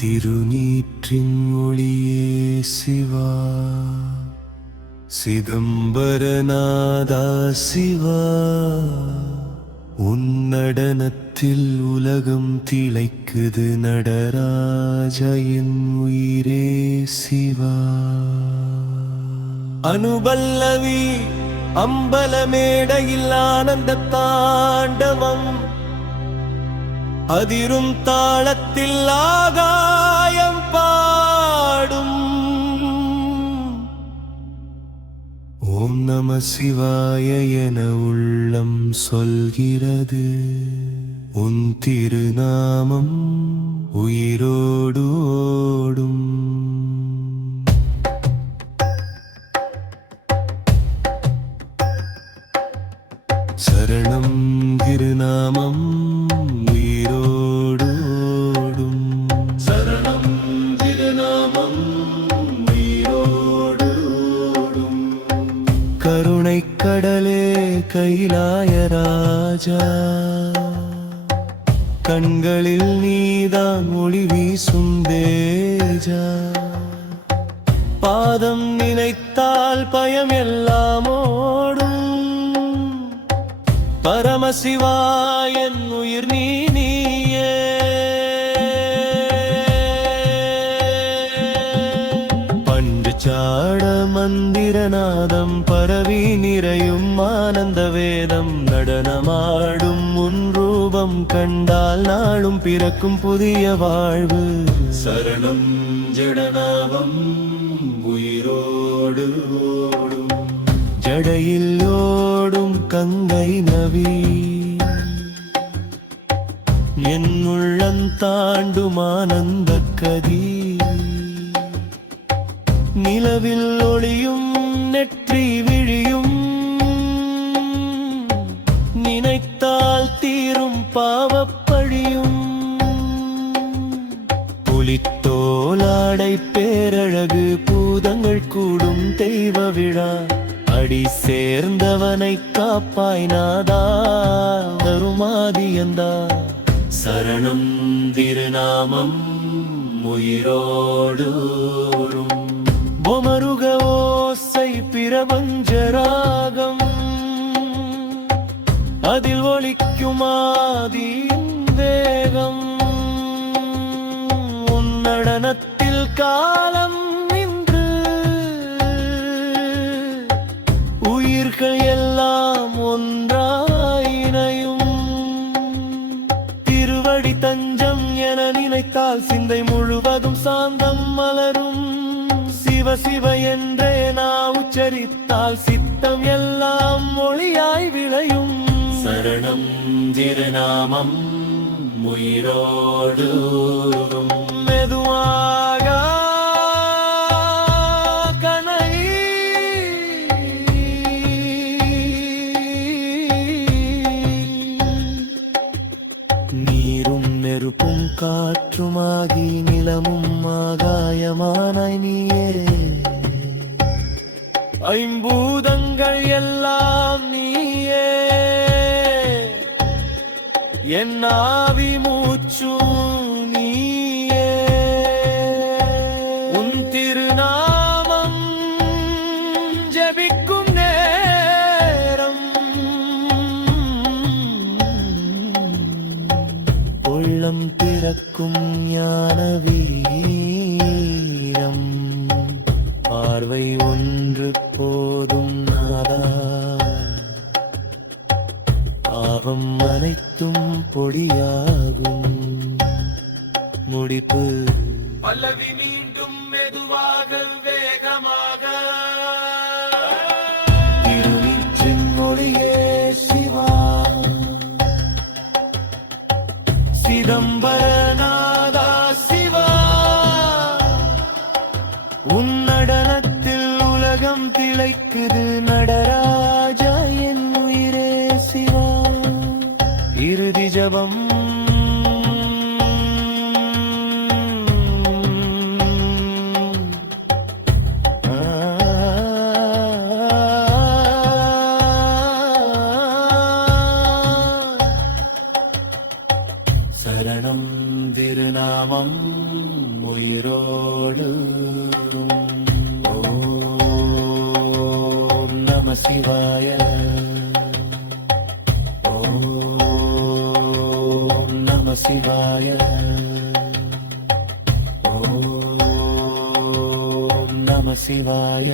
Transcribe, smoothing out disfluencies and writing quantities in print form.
திருநீற்றின் ஒளியே சிவா, சிதம்பரநாதா சிவா, உன் நடனத்தில் உலகம் திளைக்குது நடராஜா என் உயிரே சிவா. அனுபல்லவி அம்பலமேடையில் ஆனந்த தாண்டவம், அதிரும் தாளத்தில் ஆகாயம் பாடும். ஓம் நம சிவாய என உள்ளம் சொல்கிறது, உன் திருநாமம் உயிரோடு ஓடும். சரணம் திருநாமம் உயிரோடு ஓடும். சரணம் திருநாமம் உயிரோடு ஓடும். கருணை கடலே கைலாய ராஜா, கண்களில் நீதான் ஒளி வீசும் தேஜா. பாதம் நினைத்தால் பயம் எல்லாம் ஓடும். பரமசிவாயன் உயிர் நீயே. பண்டுச்சாட மந்திரநாதம் பரவி நிறையும் ஆனந்த வேதம், நடனமாடும் உன் ரூபம் கண்டால் நாளும் பிறக்கும் புதிய வாழ்வு. சரணம் ஜடநாமம் உயிரோடு ஓடும். ஜடையில் ஓடும் கங்கை நவி, என் உள்ளந்தாண்டும் ஆனந்த கதி. நிலவில் ஒளியும் நெற்றி விழியும், நினைத்தால் தீரும் பாவப்பழியும். புலித்தோலாடை பேரழகு பூதங்கள் கூடும் தெய்வ விழா, அடி சேர்ந்தவனை காப்பாய் நாதா தருமாதியந்தா. சரணம் திருநாமம் உயிரோடு ஓடும். பொமருக ஓசை பிரபஞ்சராகம், அதில் ஒலிக்கும் ஆதியின் வேகம். உன் நடனத்தில் காலம் எல்லாம் ஒன்றாயினையும். திருவடி தஞ்சம் என நினைத்தால் சிந்தை முழுவதும் சாந்தம் மலரும். சிவ சிவ என்றே நான் உச்சரித்தால் சித்தம் எல்லாம் மொழியாய் விளையும். சரணம் திருநாமம் உயிரோடு மெதுவாக காற்றுமாகி நிலமும் ஆகாயமானாய் நீயே. ஐம்பூதங்கள் எல்லாம் நீயே, என் ஆவி மூச்சும் நீயே. உன் திருநாமம் ஜபிக்கும் நேரம், உள்ளம் திறக்கும் ஞான வீரம். பார்வை ஒன்று போதும் நாதா, பாவம் அனைத்தும் பொடியாகும். முடிப்பு பல்லவி மீண்டும் மெதுவாக வேகமாக. திருநீற்றின் ஒளியே சிவா, சிதம்பரநாதா சிவா, உன் நடனத்தில் உலகம் திளைக்குது நடராஜா என் உயிரே சிவா. இறுதி ஜபம் சரணம் கேட்கும். ஓம் நம சிவாய. ஓம் நம சிவாய. ஓம் நம சிவாய.